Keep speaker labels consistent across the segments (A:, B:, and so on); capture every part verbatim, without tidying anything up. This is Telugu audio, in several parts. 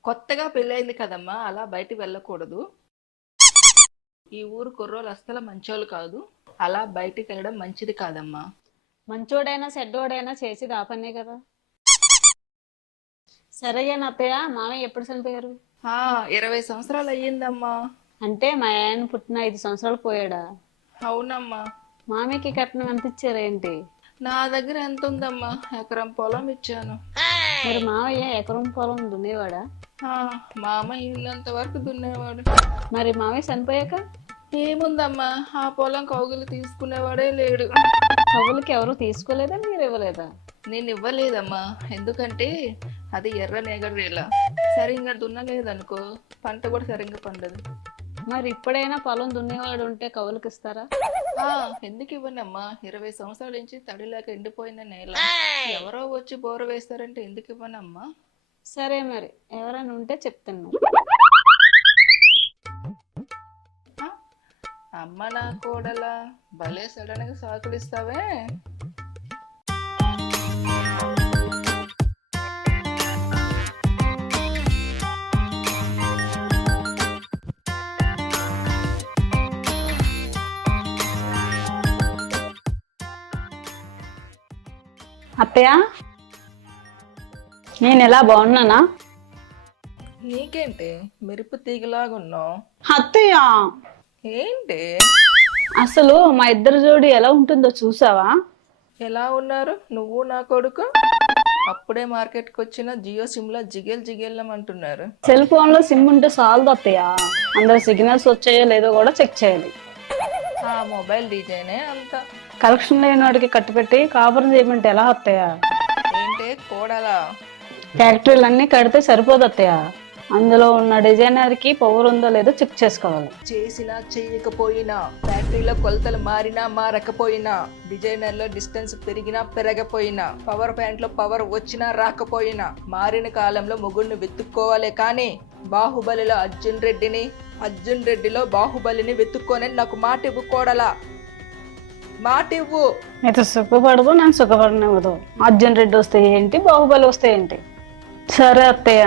A: కొత్తగా పెళ్ళయింది కదమ్మా, అలా బయటికి వెళ్ళకూడదు. ఈ ఊరు కుర్రోళ్ళు అస్సలు మంచోళ్ళు కాదు. అలా బయటికి వెళ్ళడం మంచిది కాదమ్మా.
B: మంచోడైనా చెడ్డోడైనా చేసేది ఆ పనే కదా. సరేనా అత్తయ్య, మామయ్య ఎప్పుడు చనిపోయారు?
A: ఆ ఇరవై సంవత్సరాలు అయ్యిందమ్మా.
B: అంటే మా ఆయన పుట్టిన ఐదు సంవత్సరాలు పోయాడా?
A: అవునమ్మా.
B: మామయ్యకి కట్నం ఎంత ఇచ్చారేంటి?
A: నా దగ్గర ఎంత ఉందమ్మా, ఎకరం పొలం ఇచ్చాను.
B: మరి మామయ్య ఎకరం పొలం దున్నేవాడా?
A: ఆ, మా అమ్మ ఇల్లంత వరకు దున్నేవాడు.
B: మరి మామయ్య చనిపోయాక
A: ఏముందమ్మా, ఆ పొలం కౌగులు తీసుకునేవాడే లేడు.
B: కవులకి ఎవరు తీసుకోలేదా, మీరు ఇవ్వలేదా?
A: నేను ఇవ్వలేదమ్మా, ఎందుకంటే అది ఎర్ర నేగడేలా సరిగ్గా దున్నలేదనుకో పంట కూడా సరిగ్గా పండదు.
B: మరి ఇప్పుడైనా పొలం దున్నేవాడు ఉంటే కవులకి ఇస్తారా?
A: ఆ ఎందుకు ఇవ్వనమ్మా, ఇరవై సంవత్సరాల నుంచి తడి లేక ఎండిపోయిన నేల, ఎవరో వచ్చి బోర వేస్తారంటే ఎందుకు ఇవ్వనమ్మా.
B: సరే, మరి ఎవరైనా ఉంటే చెప్తాను.
A: ఆ, అమ్మ నా కోడలా, భలే సడన్ గా సాకులు ఇస్తావే.
B: అత్తయ్య, నేను ఎలా బాగున్నానా?
A: నీకేంటి మెరుపు తీగలాగున్నావు?
B: అత్తయ్య,
A: ఏంటి
B: అసలు మా ఇద్దరు జోడి ఎలా ఉంటుందో చూసావా?
A: ఎలా ఉన్నారు నువ్వు నా కొడుకు? అప్పుడే మార్కెట్కి వచ్చిన జియో సిమ్ లో జిగేల్ జిగేల్లం అంటున్నారు.
B: సెల్ ఫోన్ లో సిమ్ ఉంటే చాలదు అత్తయ్య, అందులో సిగ్నల్స్ వచ్చాయో లేదో కూడా చెక్ చేయాలి.
A: ఆ మొబైల్ డీజేనే అంత.
B: కలెక్షన్ లేని వాడికి కట్టుపెట్టి కాపురం చేయమంటే ఎలా అత్తయ్య?
A: ఏంటే కోడలా?
B: ఫ్యాక్టరీలన్నీ కడితే సరిపోదు అత్తయ్య, అందులో ఉన్న డిజైనర్ కి పవర్ ఉందో లేదో చెక్ చేసుకోవాలి.
A: చేసినా చెయ్యకపోయినా, ఫ్యాక్టరీలో కొలతలు మారినా మారకపోయినా, డిజైనర్ లో డిస్టెన్స్ పెరిగినా పెరగపోయినా, పవర్ ప్యాంట్ లో పవర్ వచ్చినా రాకపోయినా, మారిన కాలంలో మొగుడిని వెతుక్కోవాలే కానీ బాహుబలిలో అర్జున్ రెడ్డిని, అర్జున్ రెడ్డిలో బాహుబలిని వెతుక్కోనే నాకు మాట ఇవ్వు కోడలా, మాట ఇవ్వు.
B: అయితే సుఖపడదు, నేను సుఖపడనివ్వదు. అర్జున్ రెడ్డి వస్తే ఏంటి, బాహుబలి వస్తే ఏంటి? సరే అత్తయ్య.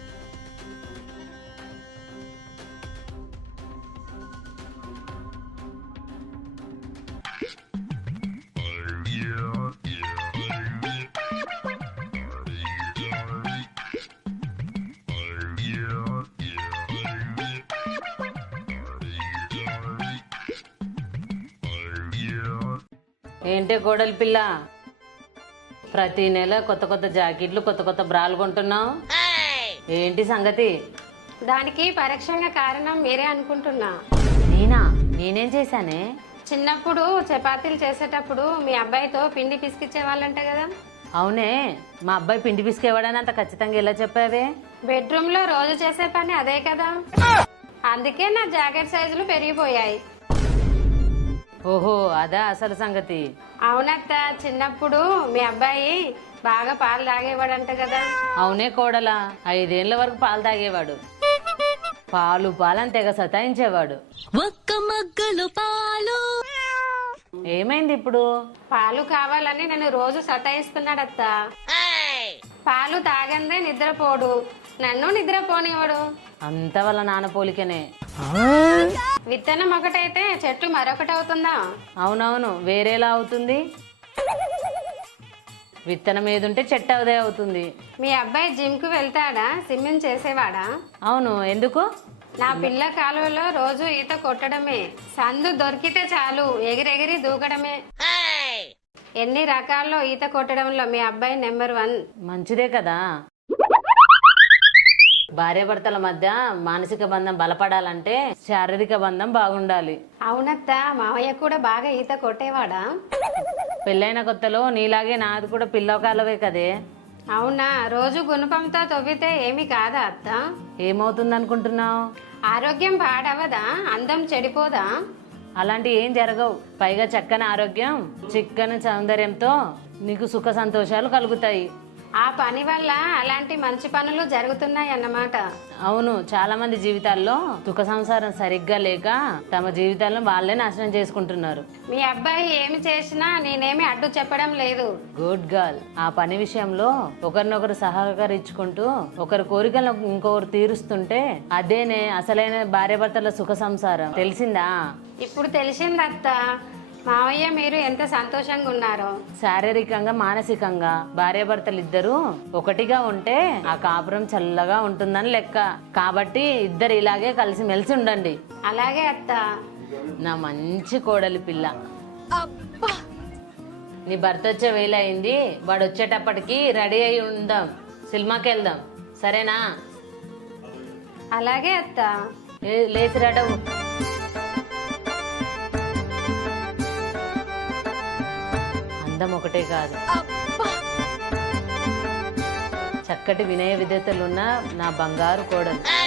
C: ఏంటే కోడలి పిల్ల, ప్రతి నెల కొత్త కొత్త జాకెట్లు కొత్త కొత్త బ్రాలు కొంటున్నావు, ఏంటి సంగతి?
D: దానికి పరోక్షంగా కారణం మీరే అనుకుంటున్నా.
C: నేనా? నేనేం చేశానే?
D: చిన్నప్పుడు చపాతీలు చేసేటప్పుడు మీ అబ్బాయితో పిండి పిసికిచ్చే వాళ్ళంట కదా.
C: అవునే, మా అబ్బాయి పిండి పిసికేవాడని అంత ఖచ్చితంగా ఎలా చెప్పావే?
D: బెడ్రూమ్ లో రోజు చేసే పని అదే కదా, అందుకే నా జాకెట్ సైజులు పెరిగిపోయాయి.
C: ఓహో, అదా అసలు సంగతి?
D: అవునత్త, చిన్నప్పుడు మీ అబ్బాయి బాగా పాలు తాగేవాడంట కదా.
C: అవునే కోడలా, ఐదేళ్ల వరకు పాలు తాగేవాడు. పాలు పాలని తెగ సతాయించేవాడు.
E: ఒక్క మగ్గలు పాలు.
C: ఏమైంది ఇప్పుడు?
D: పాలు కావాలని నన్ను రోజు సతాయిస్తున్నాడత్త. పాలు తాగందే నిద్రపోడు, నన్ను నిద్రపోనివాడు.
C: అంత వాళ్ళ నాన్న పోలికనే.
D: విత్తనం ఒకటైతే చెట్టు మరొకటి అవుతుందా?
C: అవునవును, వేరేలా అవుతుంది. విత్తనం ఏదుంటే చెట్టు అదే అవుతుంది.
D: మీ అబ్బాయి జిమ్ కు వెళ్తాడా, స్విమ్మింగ్ చేసేవాడా?
C: అవును, ఎందుకు?
D: నా పిల్ల కాలువలో రోజు ఈత కొట్టడమే, సందు దొరికితే చాలు ఎగిరెగిరి దూకడమే. ఎన్ని రకాల్లో ఈత కొట్టడంలో మీ అబ్బాయి నెంబర్ వన్.
C: మంచిదే కదా. భార్యాభర్తల మధ్య మానసిక బంధం బలపడాలంటే శారీరక బంధం బాగుండాలి.
D: అవునత్త, మావయ్య కూడా బాగా ఈత కొట్టేవాడా?
C: పెళ్ళైన కొత్తలో నీలాగే నాది కూడా పిల్ల కాలవే కదే.
D: అవునా, రోజు గుణపంతో తవ్వితే ఏమి కాదా అత్త?
C: ఏమవుతుంది అనుకుంటున్నావు?
D: ఆరోగ్యం పాడవదా, అందం చెడిపోదా?
C: అలాంటి ఏం జరగవు. పైగా చక్కని ఆరోగ్యం, చిక్కని సౌందర్యంతో నీకు సుఖ సంతోషాలు కలుగుతాయి.
D: ఆ పని వల్ల అలాంటి మంచి పనులు జరుగుతున్నాయి అన్నమాట.
C: అవును, చాలా మంది జీవితాల్లో సుఖ సంసారం సరిగ్గా లేక తమ జీవితాలను వాళ్ళే నాశనం చేసుకుంటున్నారు.
D: మీ అబ్బాయి ఏమి చేసినా నేనేమి అడ్డు చెప్పడం లేదు.
C: Good girl. ఆ పని విషయంలో ఒకరినొకరు సహకరించుకుంటూ ఒకరి కోరికలను ఇంకొకరు తీరుస్తుంటే అదేనే అసలైన భార్యాభర్తల సుఖ సంసారం. తెలిసిందా?
D: ఇప్పుడు తెలిసిందత్త. మావయ్య మీరు ఎంత సంతోషంగా ఉన్నారో.
C: శారీరకంగా మానసికంగా భార్యాభర్తలు ఇద్దరు ఒకటిగా ఉంటే ఆ కాపురం చల్లగా ఉంటుందని లెక్క. కాబట్టి ఇద్దరు ఇలాగే కలిసి మెలిసి ఉండండి.
D: అలాగే అత్త.
C: నా మంచి కోడలి పిల్ల. నీ భర్త వచ్చే వేళ అయింది. వాడు వచ్చేటప్పటికి రెడీ అయి ఉందాం, సినిమాకి వెళ్దాం. సరేనా?
D: అలాగే అత్త.
C: ఏ- లేచి రెడవు. అందం ఒకటే కాదు, చక్కటి వినయ విధేతలున్న నా బంగారు కోడలు.